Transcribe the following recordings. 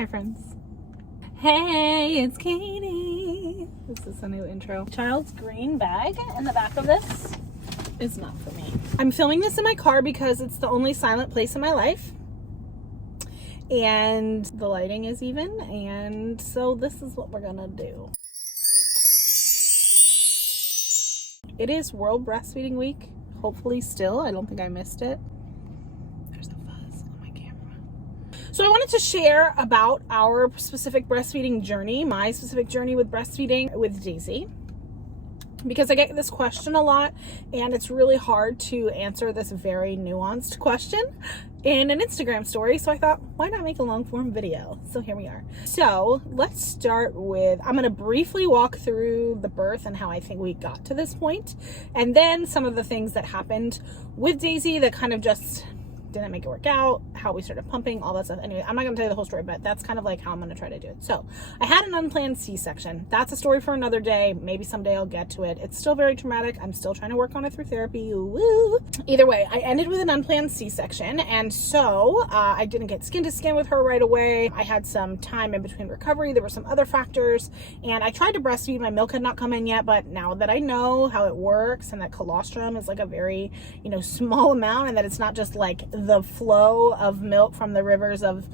Hi friends. Hey, it's Katie. This is a new intro. Child's green bag in the back of this is not for me. I'm filming this in my car because it's the only silent place in my life. And the lighting is even, and so this is what we're gonna do. It is World Breastfeeding Week. Hopefully still. I don't think I missed it. There's a fuzz on my camera. So I wanted to share about our specific breastfeeding journey, my specific journey with breastfeeding with Daisy. Because I get this question a lot, and it's really hard to answer this very nuanced question in an Instagram story. So I thought, why not make a long form video? So here we are. So let's start with, I'm going to briefly walk through the birth and how I think we got to this point, and then some of the things that happened with Daisy that kind of just didn't make it work out, how we started pumping, all that stuff. Anyway, I'm not going to tell you the whole story, but that's kind of like how I'm going to try to do it. So I had an unplanned C-section. That's a story for another day. Maybe someday I'll get to it. It's still very traumatic. I'm still trying to work on it through therapy. Woo! Either way, I ended with an unplanned C-section. And so I didn't get skin to skin with her right away. I had some time in between recovery. There were some other factors. And I tried to breastfeed. My milk had not come in yet. But now that I know how it works and that colostrum is like a very, small amount, and that it's not just like the flow of milk from the rivers of,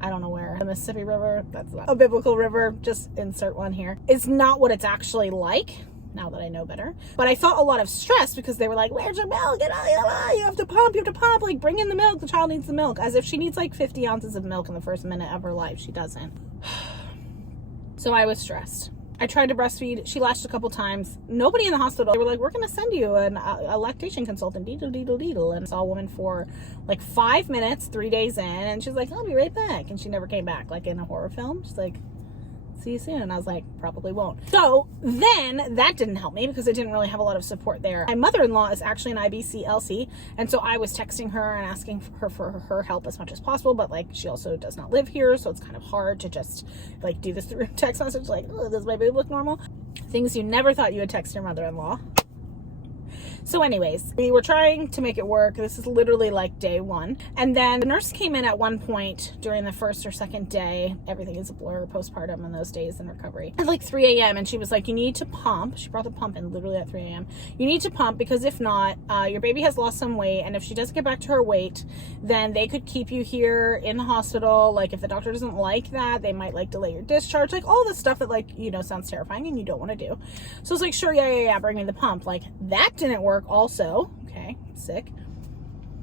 I don't know where, the Mississippi River, that's not a biblical river, just insert one here, is not what it's actually like, now that I know better. But I felt a lot of stress because they were like, where's your milk? You have to pump, like bring in the milk, the child needs the milk, as if she needs like 50 ounces of milk in the first minute of her life. She doesn't. So I was stressed. I tried to breastfeed. She latched a couple times. Nobody in the hospital. They were like, we're going to send you a lactation consultant. Deedle. And saw a woman for like 5 minutes, 3 days in. And she's like, I'll be right back. And she never came back. Like in a horror film. She's like, see you soon. And I was like, probably won't. So then that didn't help me because I didn't really have a lot of support there. My mother-in-law is actually an IBC-LC. And so I was texting her and asking her for her help as much as possible. But like, she also does not live here. So it's kind of hard to just like do this through text message. Like, oh, does my boob look normal? Things you never thought you would text your mother-in-law. So anyways, we were trying to make it work. This is literally like day one. And then the nurse came in at one point during the first or second day. Everything is a blur postpartum in those days in recovery. At like 3 a.m. And she was like, you need to pump. She brought the pump in literally at 3 a.m. You need to pump because if not, your baby has lost some weight. And if she doesn't get back to her weight, then they could keep you here in the hospital. Like if the doctor doesn't like that, they might like delay your discharge. Like all this stuff that like, sounds terrifying and you don't want to do. So it's like, sure, yeah, bring me the pump. Like that didn't work also. Okay, sick.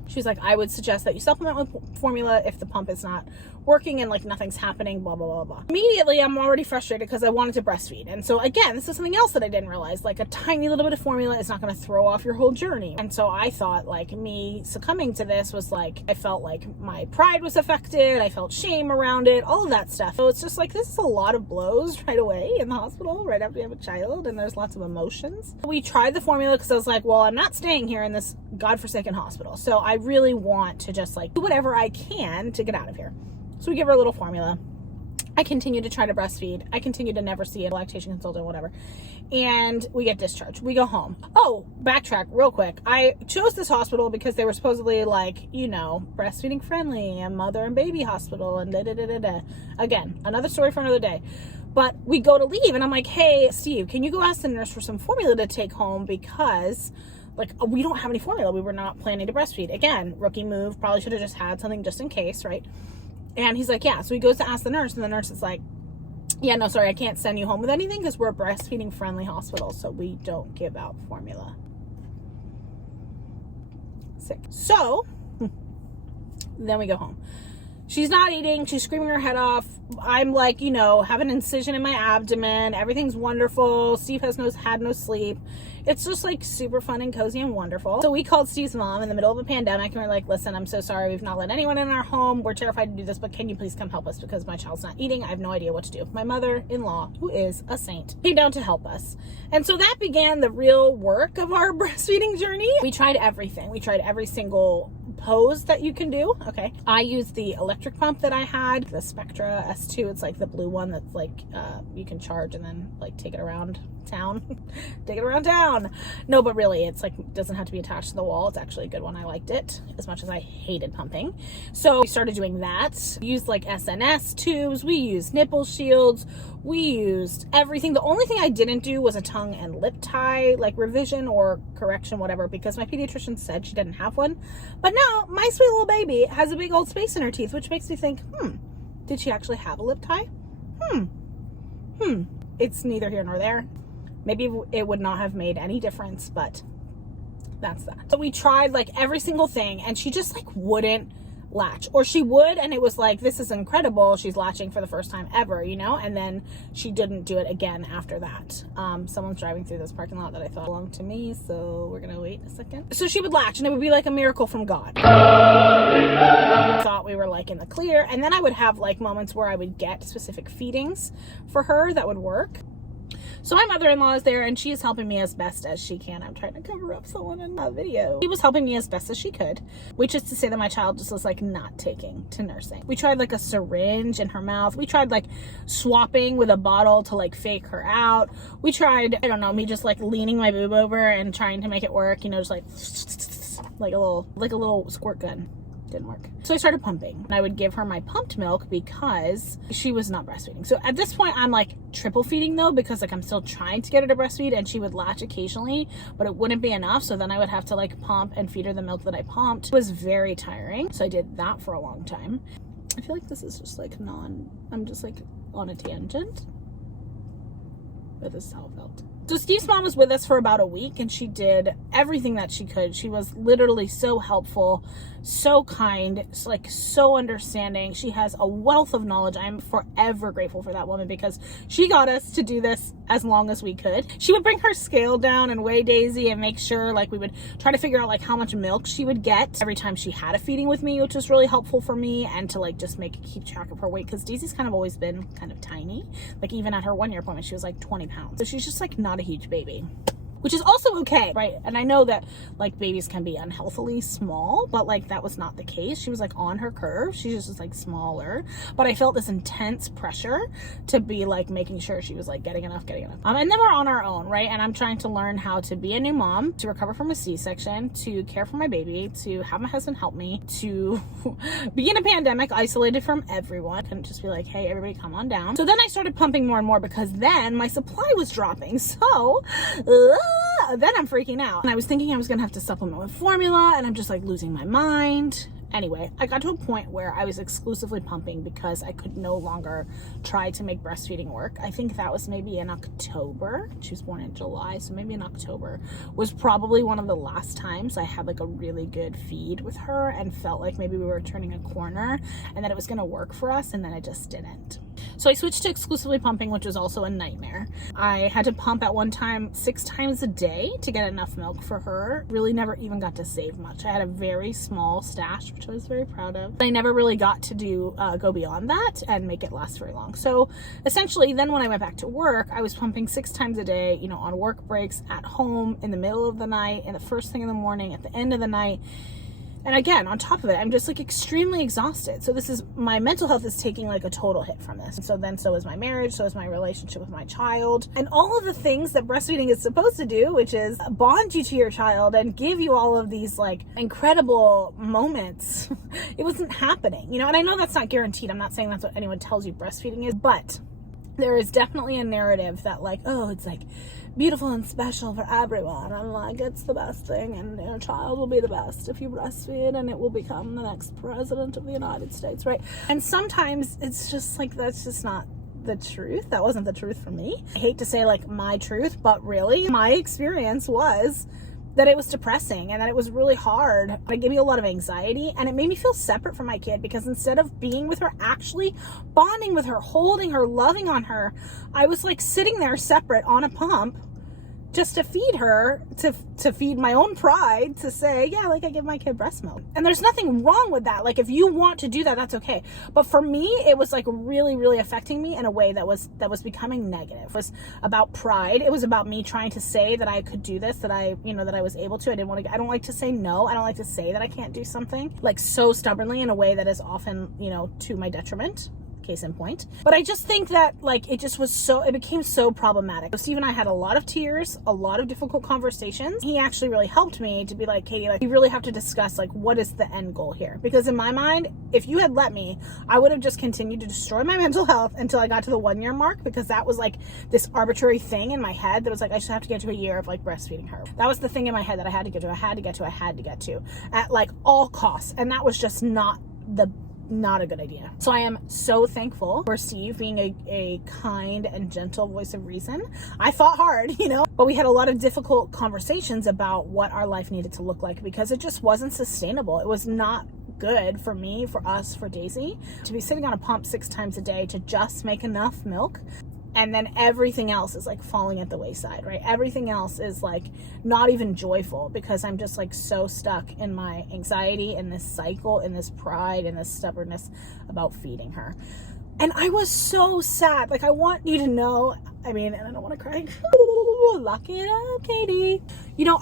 She's like, I would suggest that you supplement with formula if the pump is not working and like nothing's happening, blah, blah, blah, blah. Immediately, I'm already frustrated because I wanted to breastfeed. And so again, this is something else that I didn't realize. Like a tiny little bit of formula is not going to throw off your whole journey. And so I thought like me succumbing to this was like, I felt like my pride was affected. I felt shame around it, all of that stuff. So it's just like, this is a lot of blows right away in the hospital, right after you have a child. And there's lots of emotions. We tried the formula because I was like, well, I'm not staying here in this godforsaken hospital. So I really want to just like do whatever I can to get out of here. So we give her a little formula. I continue to try to breastfeed. I continue to never see a lactation consultant, whatever. And we get discharged. We go home. Oh, backtrack real quick. I chose this hospital because they were supposedly like, breastfeeding friendly and mother and baby hospital and da-da-da-da-da. Again, another story for another day. But we go to leave and I'm like, hey, Steve, can you go ask the nurse for some formula to take home because like we don't have any formula. We were not planning to breastfeed. Again, rookie move. Probably should have just had something just in case, right? And he's like, yeah. So he goes to ask the nurse and the nurse is like, yeah, no, sorry, I can't send you home with anything because we're a breastfeeding friendly hospital. So we don't give out formula. Sick. So then we go home. She's not eating. She's screaming her head off. I'm like, have an incision in my abdomen. Everything's wonderful. Steve had no sleep. It's just like super fun and cozy and wonderful. So we called Steve's mom in the middle of a pandemic and we're like, listen, I'm so sorry. We've not let anyone in our home. We're terrified to do this, but can you please come help us because my child's not eating. I have no idea what to do. My mother-in-law, who is a saint, came down to help us. And so that began the real work of our breastfeeding journey. We tried everything. We tried every single pose that you can do. Okay. I used the electric pump that I had, the Spectra S2. It's like the blue one that's like, you can charge and then like take it around. town. Take it around town. No, but really, it's like, doesn't have to be attached to the wall. It's actually a good one. I liked it as much as I hated pumping. So we started doing that. We used like SNS tubes. We used nipple shields. We used everything. The only thing I didn't do was a tongue and lip tie, like revision or correction, whatever, because my pediatrician said she didn't have one. But now my sweet little baby has a big old space in her teeth, which makes me think, did she actually have a lip tie? It's neither here nor there. Maybe it would not have made any difference, but that's that. So we tried like every single thing, and she just like wouldn't latch, or she would, and it was like, this is incredible, she's latching for the first time ever, you know, and then she didn't do it again after that. Someone's driving through this parking lot that I thought belonged to me, so we're gonna wait a second. So she would latch, and it would be like a miracle from God. I thought we were like in the clear, and then I would have like moments where I would get specific feedings for her that would work. So my mother-in-law is there, and she is helping me as best as she can. I'm trying to cover up someone in that video. She was helping me as best as she could, which is to say that my child just was like not taking to nursing. We tried like a syringe in her mouth. We tried like swapping with a bottle to like fake her out. We tried, I don't know, me just like leaning my boob over and trying to make it work, you know, just like a little squirt gun. Didn't work. So I started pumping, and I would give her my pumped milk because she was not breastfeeding. So at this point I'm like triple feeding though, because like I'm still trying to get her to breastfeed, and she would latch occasionally, but it wouldn't be enough. So then I would have to like pump and feed her the milk that I pumped. It was very tiring. So I did that for a long time. I feel like this is just like I'm just like on a tangent, but this is how it felt. So Steve's mom was with us for about a week, and she did everything that she could. She was literally so helpful, so kind, like so understanding. She has a wealth of knowledge. I'm forever grateful for that woman, because she got us to do this as long as we could. She would bring her scale down and weigh Daisy and make sure, like, we would try to figure out like how much milk she would get every time she had a feeding with me, which was really helpful for me, and to like just keep track of her weight, because Daisy's kind of always been kind of tiny. Like even at her 1 year appointment, she was like 20 pounds. So she's just like not a huge baby, which is also okay, right? And I know that like babies can be unhealthily small, but like that was not the case. She was like on her curve. She just was like smaller, but I felt this intense pressure to be like making sure she was like getting enough. And then we're on our own, right? And I'm trying to learn how to be a new mom, to recover from a C-section, to care for my baby, to have my husband help me, to be in a pandemic, isolated from everyone. Couldn't just be like, hey, everybody come on down. So then I started pumping more and more, because then my supply was dropping. So then I'm freaking out, and I was thinking I was gonna have to supplement with formula, and I'm just like losing my mind. Anyway, I got to a point where I was exclusively pumping because I could no longer try to make breastfeeding work. I think that was maybe in October. She was born in July, so maybe in October was probably one of the last times I had like a really good feed with her and felt like maybe we were turning a corner and that it was gonna work for us, and then it just didn't. So I switched to exclusively pumping, which was also a nightmare. I had to pump at one time 6 times a day to get enough milk for her. Really never even got to save much. I had a very small stash, which I was very proud of. I never really got to go beyond that and make it last very long. So essentially then when I went back to work, I was pumping 6 times a day, you know, on work breaks, at home, in the middle of the night, in the first thing in the morning, at the end of the night. And again, on top of it, I'm just like extremely exhausted. So my mental health is taking like a total hit from this. And so is my marriage, so is my relationship with my child. And all of the things that breastfeeding is supposed to do, which is bond you to your child and give you all of these like incredible moments, it wasn't happening, you know? And I know that's not guaranteed. I'm not saying that's what anyone tells you breastfeeding is, but there is definitely a narrative that like, oh, it's like beautiful and special for everyone. I'm like, it's the best thing, and your child will be the best if you breastfeed, and it will become the next president of the United States, right? And sometimes it's just like, that's just not the truth. That wasn't the truth for me. I hate to say like my truth, but really my experience was that it was depressing and that it was really hard. It gave me a lot of anxiety, and it made me feel separate from my kid, because instead of being with her, actually bonding with her, holding her, loving on her, I was like sitting there separate on a pump just to feed her, to feed my own pride, to say, yeah, like I give my kid breast milk. And there's nothing wrong with that. Like if you want to do that, that's okay. But for me, it was like really, really affecting me in a way that was becoming negative. It was about pride. It was about me trying to say that I could do this, that I was able to. I don't like to say no. I don't like to say that I can't do something like so stubbornly in a way that is often, to my detriment. case in point. But I just think that like it became so problematic. So Steve and I had a lot of tears, a lot of difficult conversations. He actually really helped me to be like, Katie, like, we really have to discuss like what is the end goal here? Because in my mind, if you had let me, I would have just continued to destroy my mental health until I got to the 1 year mark, because that was like this arbitrary thing in my head that was like, I should have to get to a year of like breastfeeding her. That was the thing in my head that I had to get to at like all costs. And that was just not a good idea. So I am so thankful for Steve being a kind and gentle voice of reason. I fought hard, but we had a lot of difficult conversations about what our life needed to look like, because it just wasn't sustainable. It was not good for me, for us, for Daisy to be sitting on a pump 6 times a day to just make enough milk. And then everything else is like falling at the wayside, right? Everything else is like not even joyful, because I'm just like so stuck in my anxiety, in this cycle, in this pride, in this stubbornness about feeding her. And I was so sad. Like, I want you to know, and I don't want to cry. Lock it up, Katie.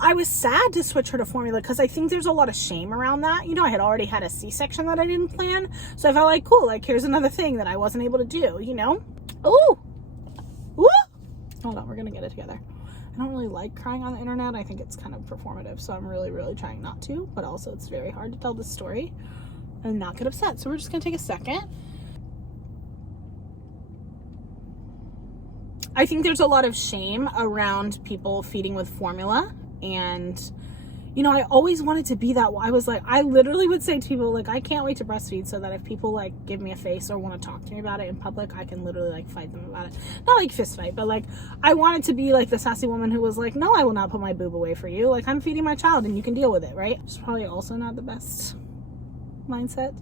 I was sad to switch her to formula because I think there's a lot of shame around that. I had already had a C-section that I didn't plan. So I felt like, cool, like here's another thing that I wasn't able to do, Ooh. Woo! Hold on, we're gonna get it together. I don't really like crying on the internet. I think it's kind of performative, so I'm really, really trying not to, but also it's very hard to tell this story and not get upset. So we're just gonna take a second. I think there's a lot of shame around people feeding with formula, and I always wanted to be that. I literally would say to people, like, I can't wait to breastfeed so that if people, like, give me a face or want to talk to me about it in public, I can literally, like, fight them about it. Not, like, fist fight, but, like, I wanted to be, like, the sassy woman who was like, no, I will not put my boob away for you. Like, I'm feeding my child and you can deal with it, right? It's probably also not the best mindset,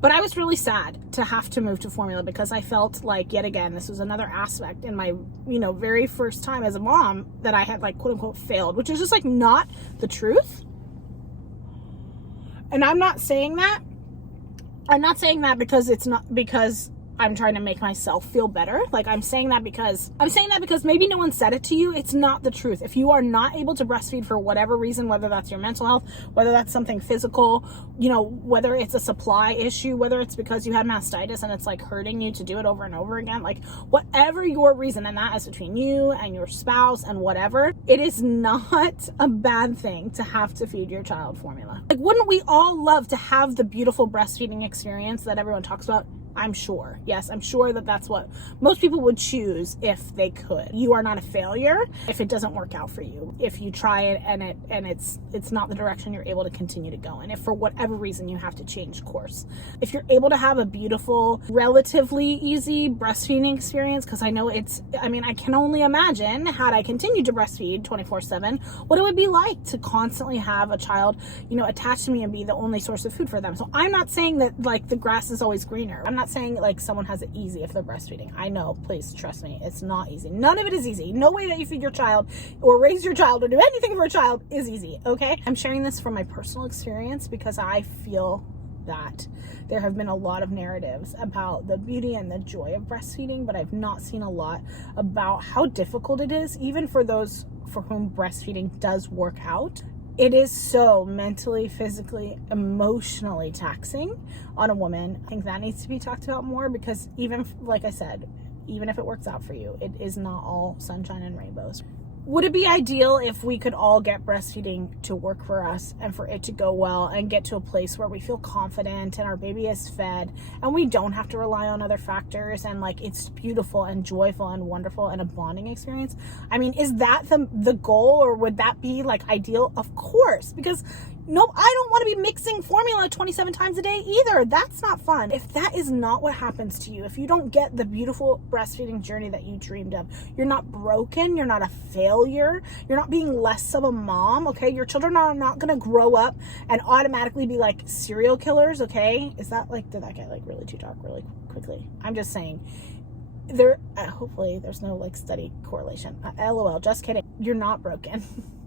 But I was really sad to have to move to formula, because I felt like, yet again, this was another aspect in my, very first time as a mom that I had, like, quote unquote failed, which is just like not the truth. And I'm not saying that because I'm trying to make myself feel better. Like, I'm saying that because maybe no one said it to you. It's not the truth. If you are not able to breastfeed for whatever reason, whether that's your mental health, whether that's something physical, whether it's a supply issue, whether it's because you had mastitis and it's like hurting you to do it over and over again, like whatever your reason, and that is between you and your spouse and whatever, it is not a bad thing to have to feed your child formula. Like, wouldn't we all love to have the beautiful breastfeeding experience that everyone talks about? I'm sure. Yes, I'm sure that that's what most people would choose if they could. You are not a failure if it doesn't work out for you. If you try it and it's not the direction you're able to continue to go in. If for whatever reason you have to change course. If you're able to have a beautiful, relatively easy breastfeeding experience, because I know I can only imagine, had I continued to breastfeed 24/7, what it would be like to constantly have a child, attached to me and be the only source of food for them. So I'm not saying that like the grass is always greener. I'm not saying like someone has it easy if they're breastfeeding. I know, please trust me, it's not easy. None of it is easy. No way that you feed your child or raise your child or do anything for a child is easy, okay? I'm sharing this from my personal experience because I feel that there have been a lot of narratives about the beauty and the joy of breastfeeding, but I've not seen a lot about how difficult it is, even for those for whom breastfeeding does work out. It is so mentally, physically, emotionally taxing on a woman. I think that needs to be talked about more, because even, like I said, even if it works out for you, it is not all sunshine and rainbows. Would it be ideal if we could all get breastfeeding to work for us and for it to go well and get to a place where we feel confident and our baby is fed and we don't have to rely on other factors, and like it's beautiful and joyful and wonderful and a bonding experience? Is that the goal, or would that be like ideal? Of course, because nope, I don't want to be mixing formula 27 times a day either. That's not fun. If that is not what happens to you, if you don't get the beautiful breastfeeding journey that you dreamed of, you're not broken, you're not a failure, you're not being less of a mom, okay? Your children are not going to grow up and automatically be like serial killers, okay? Is that like, did that get like really too dark really quickly? I'm just saying. Hopefully there's no like study correlation. LOL, just kidding. You're not broken.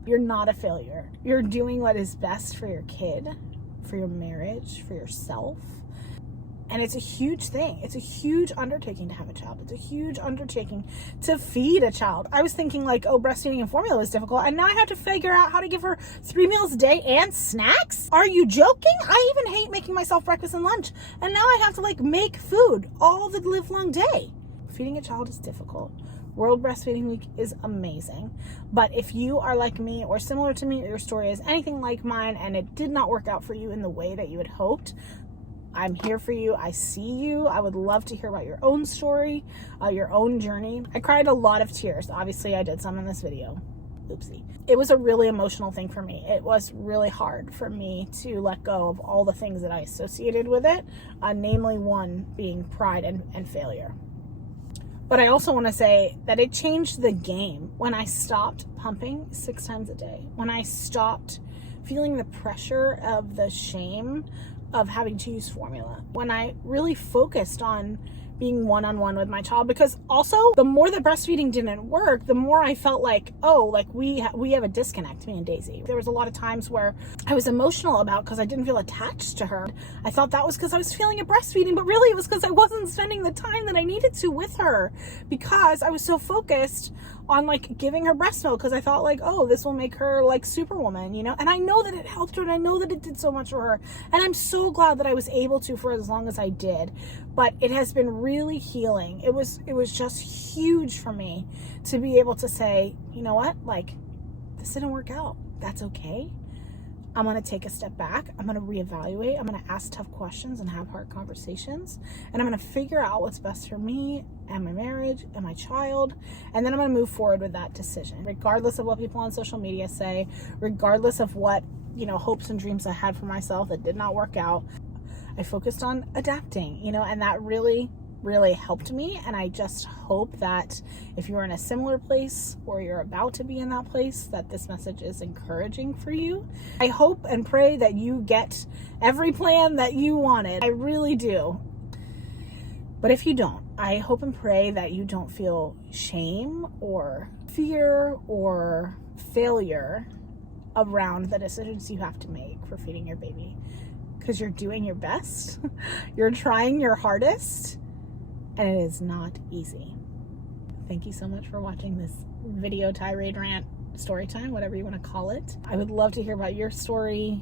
You're not a failure. You're doing what is best for your kid, for your marriage, for yourself. And it's a huge thing. It's a huge undertaking to have a child. It's a huge undertaking to feed a child. I was thinking like, oh, breastfeeding and formula was difficult. And now I have to figure out how to give her 3 meals a day and snacks? Are you joking? I even hate making myself breakfast and lunch. And now I have to like make food all the live long day. Feeding a child is difficult. World Breastfeeding Week is amazing. But if you are like me or similar to me, or your story is anything like mine and it did not work out for you in the way that you had hoped, I'm here for you. I see you. I would love to hear about your own story, your own journey. I cried a lot of tears. Obviously, I did some in this video. Oopsie. It was a really emotional thing for me. It was really hard for me to let go of all the things that I associated with it, namely one being pride and failure. But I also want to say that it changed the game when I stopped pumping 6 times a day, when I stopped feeling the pressure of the shame of having to use formula, when I really focused on being one-on-one with my child. Because also, the more that breastfeeding didn't work, the more I felt like, oh, like we have a disconnect, me and Daisy. There was a lot of times where I was emotional about because I didn't feel attached to her. I thought that was because I was feeling it breastfeeding, but really it was because I wasn't spending the time that I needed to with her, because I was so focused on like giving her breast milk, because I thought like, oh, this will make her like superwoman, you know? And I know that it helped her, and I know that it did so much for her. And I'm so glad that I was able to for as long as I did. But it has been really healing. It was just huge for me to be able to say, you know what, like, this didn't work out. That's okay. I'm going to take a step back. I'm going to reevaluate. I'm going to ask tough questions and have hard conversations. And I'm going to figure out what's best for me and my marriage and my child. And then I'm going to move forward with that decision, regardless of what people on social media say, regardless of what, hopes and dreams I had for myself that did not work out. I focused on adapting, and that really, really helped me. And I just hope that if you're in a similar place or you're about to be in that place, that this message is encouraging for you. I hope and pray that you get every plan that you wanted. I really do. But if you don't, I hope and pray that you don't feel shame or fear or failure around the decisions you have to make for feeding your baby. Because you're doing your best, you're trying your hardest, and it is not easy. Thank you so much for watching this video tirade rant, story time, whatever you want to call it. I would love to hear about your story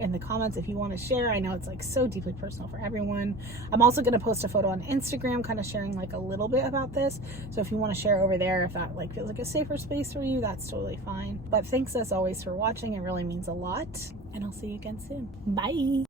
in the comments if you want to share. I know it's like so deeply personal for everyone. I'm also going to post a photo on Instagram kind of sharing like a little bit about this. So if you want to share over there, if that like feels like a safer space for you, that's totally fine. But thanks as always for watching. It really means a lot. And I'll see you again soon. Bye.